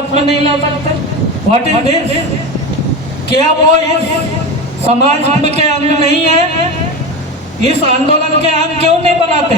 साथ में नहीं ला सकते? What is this? क्या वो इस समाज के अंग नहीं है? इस आंदोलन के अंग क्यों नहीं बनाते?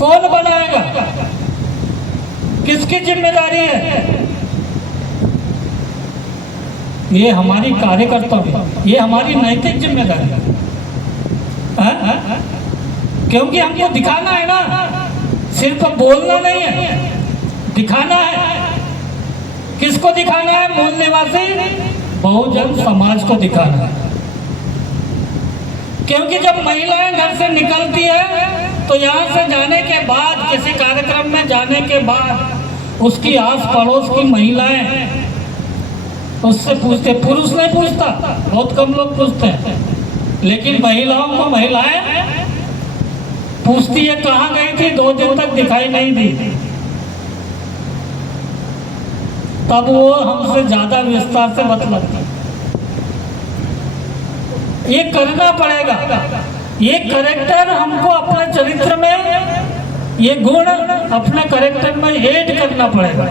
कौन बनाएगा? किसकी जिम्मेदारी है? ये हमारी कार्यकर्ता की, ये हमारी नैतिक जिम्मेदारी है। क्योंकि हमको दिखाना है ना, सिर्फ बोलना नहीं है, दिखाना है। किसको दिखाना है? मूल निवासी बहुजन समाज को दिखाना है। क्योंकि जब महिलाएं घर से निकलती है तो यहाँ से जाने के बाद, किसी कार्यक्रम में जाने के बाद, उसकी आस पड़ोस की महिलाएं उससे पूछते, पुरुष नहीं पूछता, बहुत कम लोग पूछते हैं, लेकिन महिलाओं को महिलाएं पूछती है कहाँ गई थी, 2 दिन तक दिखाई नहीं दी। तब वो हमसे ज्यादा विस्तार से बतलाती। ये करना पड़ेगा, ये करेक्टर हमको अपने चरित्र में, ये गुण अपने करेक्टर में ऐड करना पड़ेगा।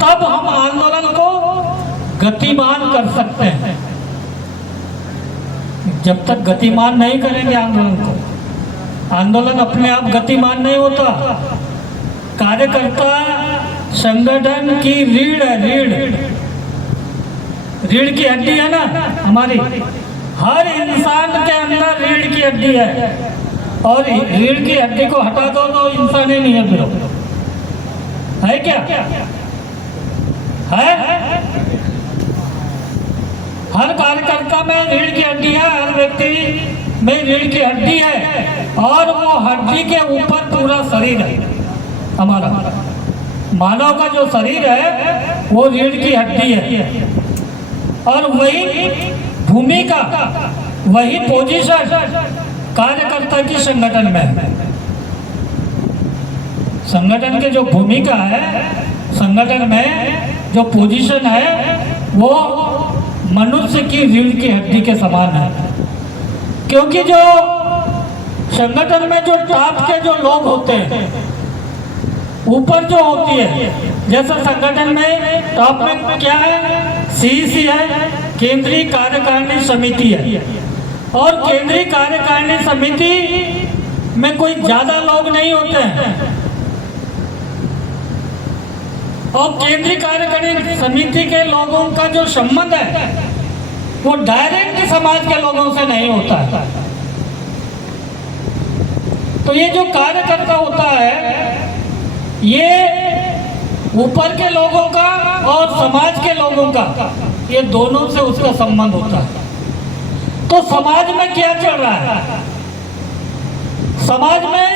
तब हम आंदोलन को गतिमान कर सकते हैं। जब तक गतिमान नहीं करेंगे आंदोलन को, आंदोलन अपने आप गतिमान नहीं होता। कार्यकर्ता संगठन की रीढ़ है, रीढ़ की हड्डी है ना हमारी। हर इंसान के अंदर रीढ़ die हड्डी है, और रीढ़ की हड्डी को हटा दो तो इंसान ही नहीं है फिर। है क्या? है? हर कार्यकर्ता में रीढ़ की हड्डी है, हर व्यक्ति में रीढ़ की हड्डी है, और वो हड्डी के ऊपर पूरा शरीर है हमारा। मानव का जो शरीर है वो रीढ़ की हड्डी है, और वही भूमिका, वही पोजीशन कार्यकर्ता की संगठन में है। संगठन की जो भूमिका है, संगठन में जो पोजीशन है, वो मनुष्य की रीढ़ की हड्डी के समान है। क्योंकि जो संगठन में जो टॉप के जो लोग होते हैं, ऊपर जो होती है, जैसे संगठन में टॉप में क्या है? सीईसी है, केंद्रीय कार्यकारिणी समिति है, और केंद्रीय कार्यकारिणी समिति में कोई ज्यादा लोग नहीं होते हैं, और केंद्रीय कार्यकारिणी समिति के लोगों का जो संबंध है वो डायरेक्ट समाज के लोगों से नहीं होता है। तो ये जो कार्यकर्ता होता है, ये ऊपर के लोगों का और समाज के लोगों का, ये दोनों से उसका संबंध होता है। तो समाज में क्या चल रहा है, समाज में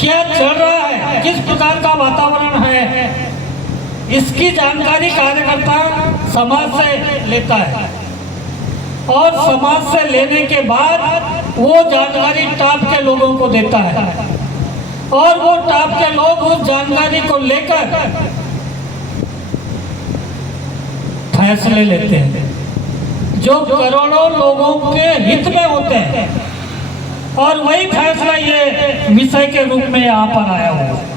क्या चल रहा है, किस प्रकार का वातावरण है, इसकी जानकारी कार्यकर्ता समाज से लेता है, और समाज से लेने के बाद वो जानकारी टॉप के लोगों को देता है, और वो टॉप के लोग उस जानकारी को लेकर फैसले लेते हैं जो करोड़ों लोगों के हित में होते हैं। और वही फैसला ये विषय के रूप में यहाँ पर आया हुआ है।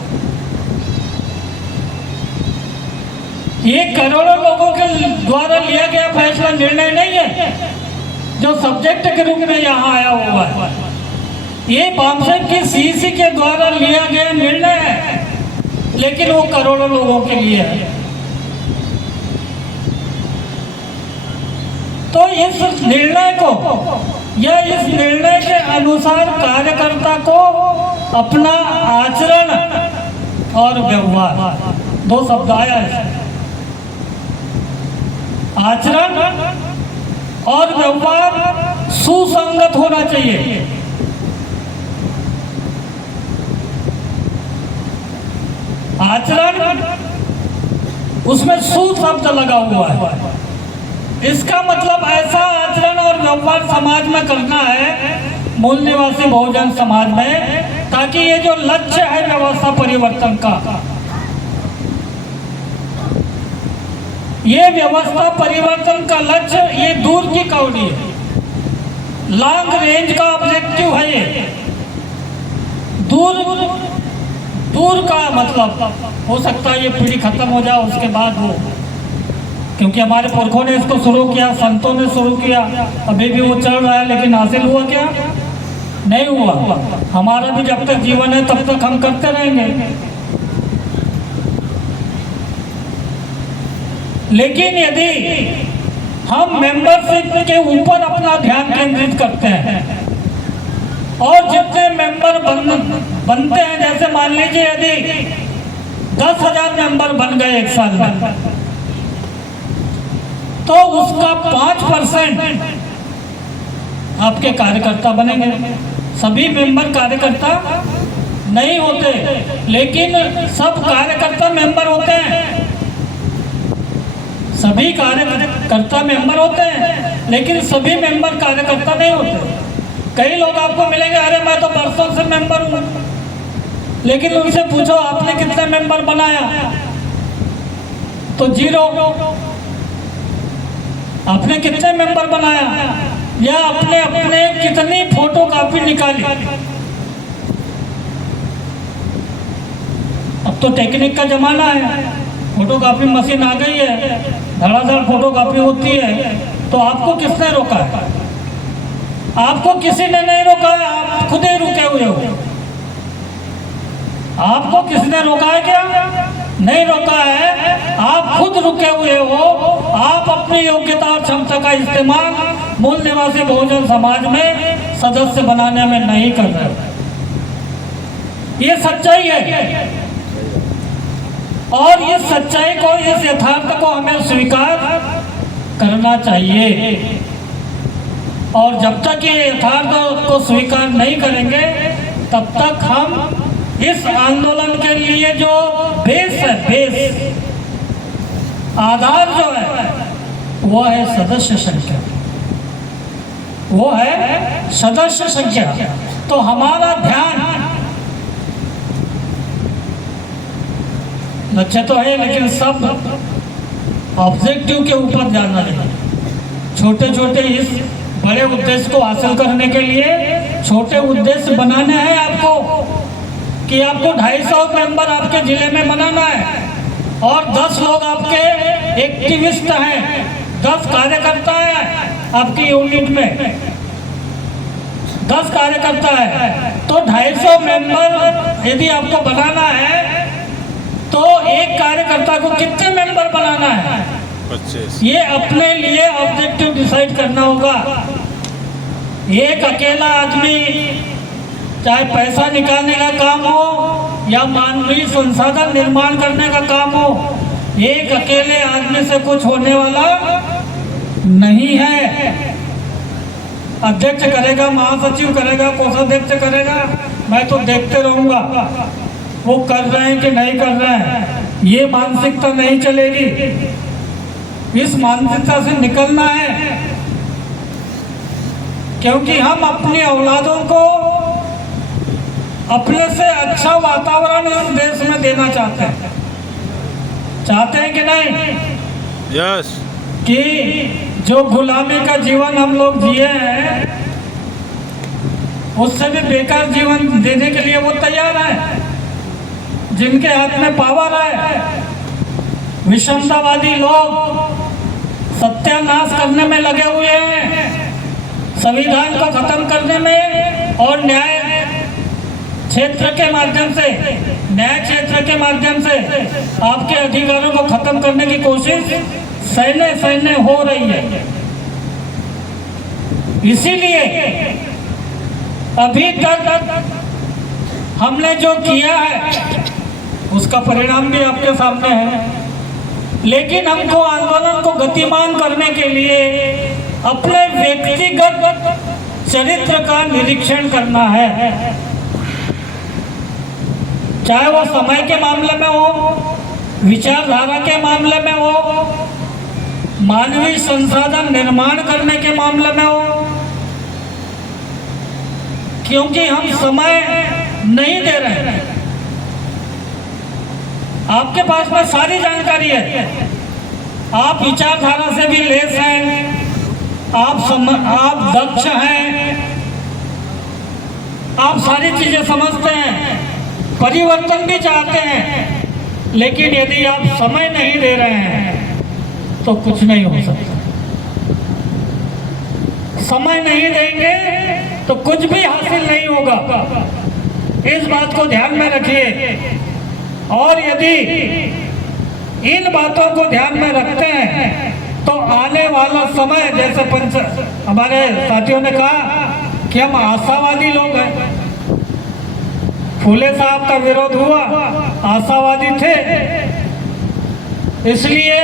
ये करोड़ों लोगों के द्वारा लिया गया फैसला निर्णय नहीं है जो सब्जेक्ट के रूप में यहाँ आया हुआ है। ये बामसेन की सीईसी के द्वारा लिया गया निर्णय है, लेकिन वो करोड़ों लोगों के लिए है। तो इस निर्णय को, या इस निर्णय के अनुसार कार्यकर्ता को अपना आचरण और व्यवहार, 2 शब्द आया है, आचरण और व्यवहार सुसंगत होना चाहिए। आचरण, उसमें सु शब्द लगा हुआ है। इसका मतलब ऐसा आचरण और व्यवहार समाज में करना है, मूल निवासी बहुजन समाज में, ताकि ये जो लक्ष्य है व्यवस्था परिवर्तन का, ये व्यवस्था परिवर्तन का लक्ष्य ये दूर की कौड़ी है, लॉन्ग रेंज का ऑब्जेक्टिव है। ये दूर दूर का मतलब हो सकता है ये पीढ़ी खत्म हो जाए उसके बाद वो, क्योंकि हमारे पुरखों ने इसको शुरू किया, संतों ने शुरू किया, अभी भी वो चल रहा है, लेकिन हासिल हुआ क्या? नहीं हुआ। हमारा भी जब तक जीवन है तब तक हम करते रहेंगे। लेकिन यदि हम मेंबरशिप के ऊपर अपना ध्यान केंद्रित करते हैं और जितने मेंबर बनते हैं, जैसे मान लीजिए यदि 10,000 मेंबर बन गए एक साल में, तो उसका 5% आपके कार्यकर्ता बनेंगे। सभी मेंबर कार्यकर्ता नहीं होते, लेकिन सब कार्यकर्ता मेंबर होते हैं। सभी कार्यकर्ता मेंबर होते हैं, लेकिन सभी मेंबर कार्यकर्ता नहीं होते। कई लोग आपको मिलेंगे, अरे मैं तो बरसों से मेंबर हूँ, लेकिन उनसे पूछो आपने कितने मेंबर बनाया, तो 0। आपने कितने मेंबर बनाया या अपने अपने कितनी फोटो कॉपी निकाली। अब तो टेक्निक का जमाना है, फोटो कॉपी मशीन आ गई है, धड़ाधड़ फोटो कॉपी होती है। तो आपको किसने रोका है? आपको किसी ने नहीं रोका है, आप खुद ही रुके हुए हो। आपको किसने रोका है? क्या नहीं रोका है, आप खुद रुके हुए हो। आप अपनी योग्यता और क्षमता का इस्तेमाल मूल निवासी बहुजन समाज में सदस्य बनाने में नहीं कर रहे हो। ये सच्चाई है, और इस सच्चाई को, इस यथार्थ को हमें स्वीकार करना चाहिए। और जब तक ये यथार्थ को स्वीकार नहीं करेंगे, तब तक हम इस आंदोलन के लिए जो बेस है, बेस आधार जो है, वो है सदस्य संख्या, वो है सदस्य संख्या। तो हमारा ध्यान, लक्ष्य तो है लेकिन सब ऑब्जेक्टिव के ऊपर ध्यान देना। छोटे छोटे इस बड़े उद्देश्य को हासिल करने के लिए छोटे उद्देश्य बनाने हैं आपको, कि आपको 250 मेंबर आपके जिले में बनाना है, और 10 लोग आपके एक्टिविस्ट हैं, 10 कार्यकर्ता हैं आपकी यूनिट में, 10 कार्यकर्ता है। तो 250 मेंबर यदि आपको बनाना है, तो एक कार्यकर्ता को कितने मेंबर बनाना है, 25। ये अपने लिए ऑब्जेक्टिव डिसाइड करना होगा। एक अकेला आदमी, चाहे पैसा निकालने का काम हो या मानवीय संसाधन निर्माण करने का काम हो, एक अकेले आदमी से कुछ होने वाला नहीं है। अध्यक्ष करेगा, महासचिव करेगा, कोषाध्यक्ष करेगा, मैं तो देखते रहूंगा वो कर रहे हैं कि नहीं कर रहे हैं। ये मानसिकता नहीं चलेगी। इस मानसिकता से निकलना है, क्योंकि हम अपनी औलादों को अपने से अच्छा वातावरण इस देश में देना चाहते हैं। चाहते हैं कि नहीं? यस। कि जो गुलामी का जीवन हम लोग जिए हैं, उससे भी बेकार जीवन देने के लिए वो तैयार है। जिनके हाथ में पावर है, विषमतावादी लोग सत्यानाश करने में लगे हुए हैं, संविधान को खत्म करने में और न्याय क्षेत्र के माध्यम से, न्याय क्षेत्र के माध्यम से आपके अधिकारों को खत्म करने की कोशिश सैन्य हो रही है। इसीलिए अभी तक हमने जो किया है उसका परिणाम भी आपके सामने है, लेकिन हमको आंदोलन को गतिमान करने के लिए अपने व्यक्तिगत चरित्र का निरीक्षण करना है। चाहे वो समय के मामले में हो, विचारधारा के मामले में हो, मानवीय संसाधन निर्माण करने के मामले में हो, क्योंकि हम समय नहीं दे रहे हैं। आपके पास में सारी जानकारी है, आप विचारधारा से भी लेस हैं, आप दक्ष हैं, आप सारी चीजें समझते हैं, परिवर्तन भी चाहते हैं, लेकिन यदि आप समय नहीं दे रहे हैं तो कुछ नहीं हो सकता। समय नहीं देंगे तो कुछ भी हासिल नहीं होगा। इस बात को ध्यान में रखिए। और यदि इन बातों को ध्यान में रखते हैं तो आने वाला समय, जैसे हमारे साथियों ने कहा कि हम आशावादी लोग हैं। फूले साहब का विरोध हुआ, आशावादी थे, इसलिए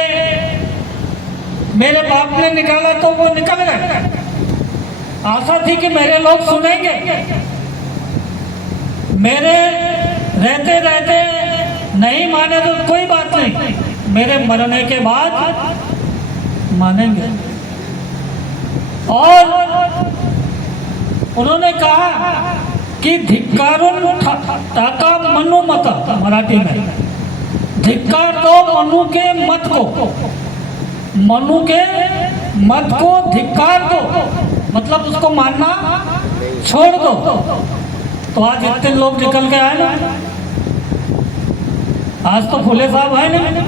मेरे बाप ने निकाला तो वो निकल गए। आशा थी कि मेरे लोग सुनेंगे, मेरे रहते रहते नहीं माने तो कोई बात नहीं, मेरे मरने के बाद मानेंगे। और उन्होंने कहा कि धिक्कारुन टाका मनु मत, मराठी में धिक्कार दो मनु के मत को, मनु के मत को धिक्कार दो, मतलब उसको मानना छोड़ दो। तो आज इतने लोग निकल के आए ना, आज तो फूले साहब है ना,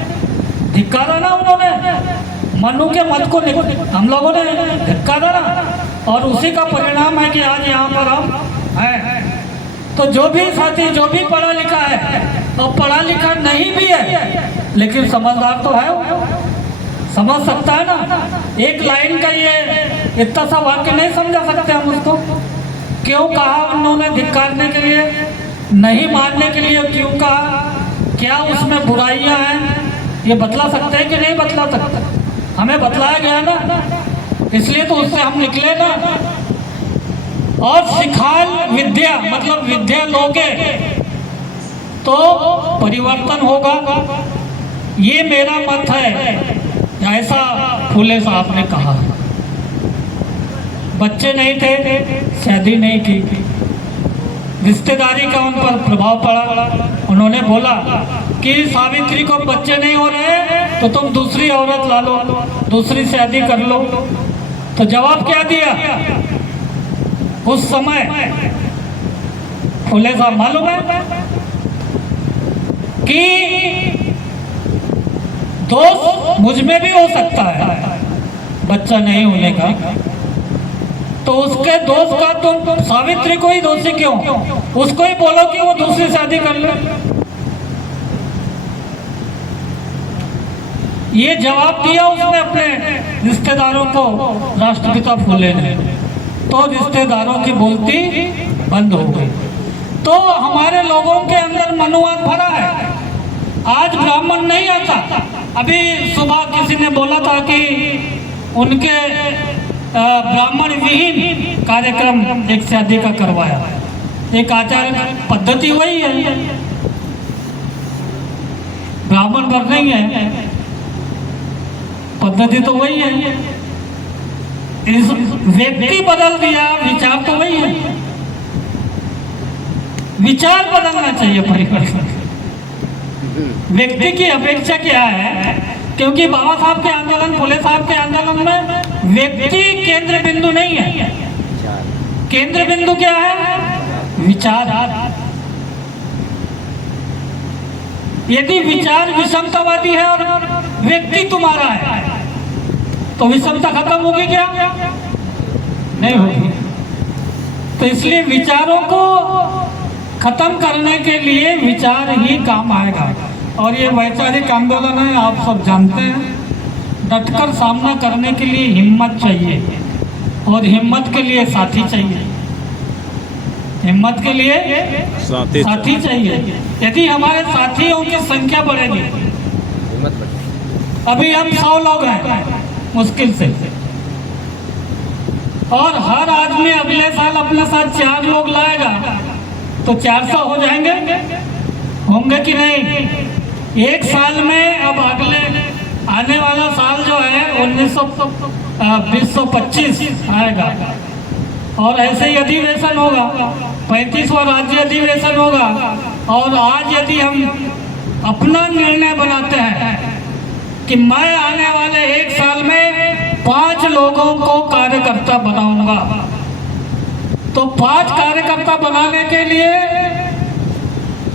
धिक्कारा ना उन्होंने, मनु के मत को हम लोगों ने धिक्कारा ना, और उसी का परिणाम है कि आज यहाँ पर हम हैं। तो जो भी साथी, जो भी पढ़ा लिखा है और पढ़ा लिखा नहीं भी है लेकिन समझदार तो है, वो समझ सकता है ना। एक लाइन का ये इतना सा वाक्य नहीं समझा सकते हम उसको, क्यों कहा उन्होंने धिक्कारने के लिए, नहीं मानने के लिए क्यों कहा, क्या उसमें बुराइयां हैं, ये बतला सकते हैं कि नहीं बतला सकते? हमें बतलाया गया ना, इसलिए तो उससे हम निकले ना। और सिखाल विद्या, मतलब विद्या लोगे तो परिवर्तन होगा, ये मेरा मत है, ऐसा फूले साहब ने कहा। बच्चे नहीं थे, शादी नहीं की, रिश्तेदारी का उन पर प्रभाव पड़ा। उन्होंने बोला कि सावित्री को बच्चे नहीं हो रहे तो तुम दूसरी औरत ला लो, दूसरी शादी कर लो। तो जवाब क्या दिया उस समय फूले साहब, मालूम है कि दोष मुझ में भी हो सकता है बच्चा नहीं होने का, तो उसके दोस्त का तुम सावित्री को ही दोषी क्यों, उसको ही बोलो कि वो दूसरी शादी कर ले। ये जवाब दिया उसने अपने रिश्तेदारों को, राष्ट्रपिता फूले ने। तो रिश्तेदारों की बोलती बंद हो गई। तो हमारे लोगों के अंदर मनुवाद भरा है। आज ब्राह्मण नहीं आता। अभी सुबह किसी ने बोला था कि उनके ब्राह्मण विहीन कार्यक्रम एक शादी का करवाया। एक आचार पद्धति वही है, ब्राह्मण पर नहीं है, पद्धति तो वही है। इस व्यक्ति बदल दिया, विचार तो वही है। विचार बदलना चाहिए परिवर्तन। व्यक्ति की अपेक्षा क्या है, क्योंकि बाबा साहब के आंदोलन, फूले साहब के आंदोलन में व्यक्ति केंद्र बिंदु नहीं है। केंद्र बिंदु क्या है? विचार। यदि विचार विषमतावादी है और व्यक्ति तुम्हारा है तो विषमता खत्म होगी क्या? नहीं होगी। तो इसलिए विचारों को खत्म करने के लिए विचार ही काम आएगा। और ये वैचारिक आंदोलन है, आप सब जानते हैं। डटकर सामना करने के लिए हिम्मत चाहिए, और हिम्मत के लिए साथी चाहिए। हिम्मत के लिए साथी चाहिए। यदि हमारे साथियों की संख्या बढ़ेगी, अभी हम 100 लोग हैं मुश्किल से, और हर आदमी अगले साल अपने साथ 4 लोग लाएगा तो 400 हो जाएंगे, होंगे कि नहीं? एक साल में, अब अगले आने वाला साल जो है 2025 आएगा, और ऐसे ही अधिवेशन होगा, 35वां राज्य अधिवेशन होगा। और आज यदि हम अपना निर्णय बनाते हैं कि मैं आने वाले 1 साल में 5 लोगों को कार्यकर्ता बनाऊंगा, तो 5 कार्यकर्ता बनाने के लिए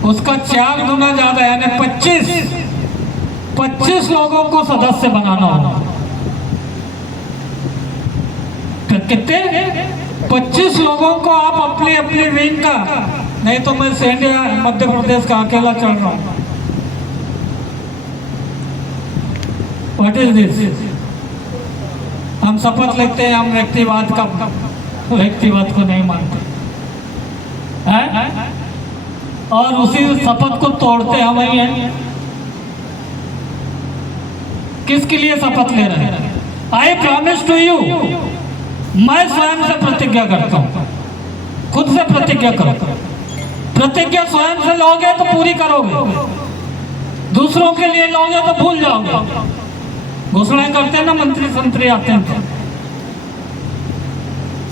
उसका 4 गुना ज्यादा यानी 25 लोगों को सदस्य बनाना होगा। कितने? 25 लोगों को आप अपनी अपनी विंग का, नहीं तो मैं सेंडिया मध्य प्रदेश का अकेला चल रहा हूँ। What is this? हम शपथ लेते हैं, हम व्यक्तिवाद को नहीं मानते हैं, और उसी शपथ को तोड़ते हम ही हैं। किसके लिए शपथ ले रहे हैं? आई प्रॉमिस टू यू, मैं स्वयं से प्रतिज्ञा करता हूं, खुद से प्रतिज्ञा करो। प्रतिज्ञा स्वयं से लोगे तो पूरी करोगे, दूसरों के लिए लोगे तो भूल जाओगे। घोषणा करते हैं ना, मंत्री संतरी आते हैं तो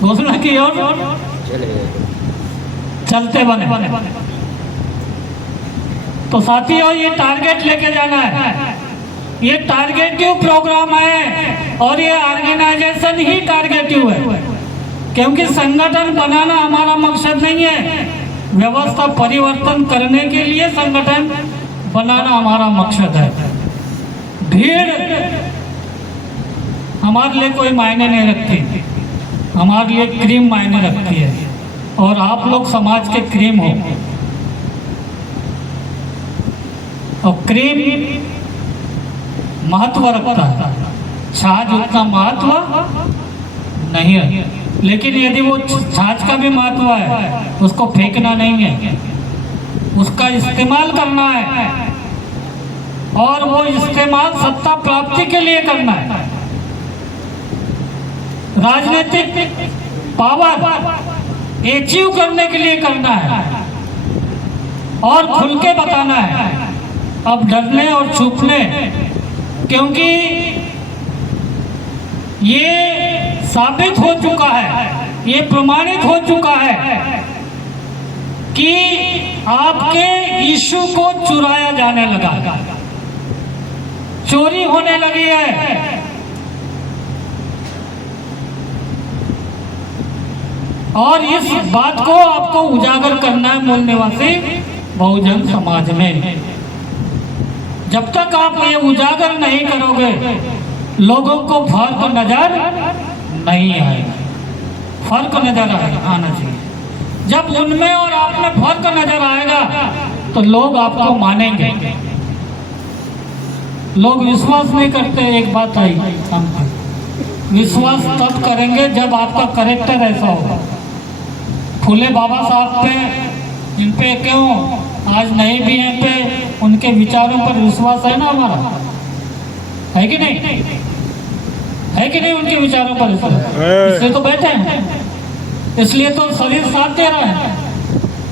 घोषणा की और चलते बने। तो साथियों, ये टारगेट लेके जाना है, ये टारगेटिव प्रोग्राम है और ये ऑर्गेनाइजेशन ही टारगेटिव है, क्योंकि संगठन बनाना हमारा मकसद नहीं है, व्यवस्था परिवर्तन करने के लिए संगठन बनाना हमारा मकसद है। भीड़ हमारे लिए कोई मायने नहीं रखती, हमारे लिए क्रीम मायने रखती है, और आप लोग समाज के क्रीम हो। और क्रीम महत्व रखता है, छाछ उतना महत्व नहीं है, लेकिन यदि वो छाछ का भी महत्व है, उसको फेंकना नहीं है, उसका इस्तेमाल करना है, और वो इस्तेमाल सत्ता प्राप्ति के लिए करना है। राजनीतिक पावर अचीव करने के लिए करना है, और खुल के बताना है, अब डरने और छुपने, क्योंकि ये साबित हो चुका है, ये प्रमाणित हो चुका है कि आपके इशू को चुराया जाने लगा, चोरी होने लगी है। और इस बात को आपको उजागर करना है मूल निवासी बहुजन समाज में। जब तक आप ये उजागर नहीं करोगे, लोगों को फर्क नजर नहीं आएगा। फर्क नजर आना चाहिए। जब उनमें और आप में फर्क नजर आएगा तो लोग आपको मानेंगे। लोग विश्वास नहीं करते, एक बात आई हम विश्वास तब करेंगे जब आपका कैरेक्टर ऐसा होगा। फूले बाबा साहब पे, इन पे क्यों आज नहीं भी हैं पे, उनके विचारों पर विश्वास है ना हमारा, है कि नहीं? है कि नहीं? उनके विचारों पर इसलिए तो बैठे हैं, इसलिए तो शरीर साथ दे रहा है,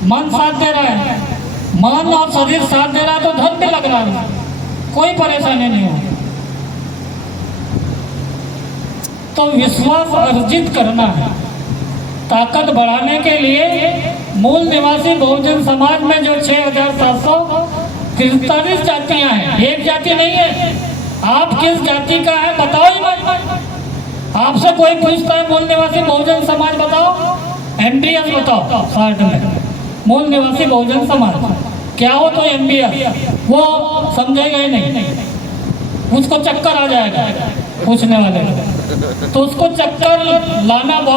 मन साथ दे रहा है। मन और शरीर साथ दे रहा है तो धन भी लग रहा है, कोई परेशानी नहीं हो। तो विश्वास अर्जित करना है। ताकत बढ़ाने के लिए मूल निवासी बहुजन समाज में जो 6,743 जातियां हैं, एक जाति नहीं है। आप किस जाति का है बताओ ही मत। आपसे कोई पूछता है मूल निवासी बहुजन समाज बताओ, MBS बताओ, साठ में मूल निवासी बहुजन समाज क्या हो तो MBS, वो समझेगा ही नहीं, उसको चक्कर आ जाएगा पूछने वाले, तो उसको चक्कर लाना बहुत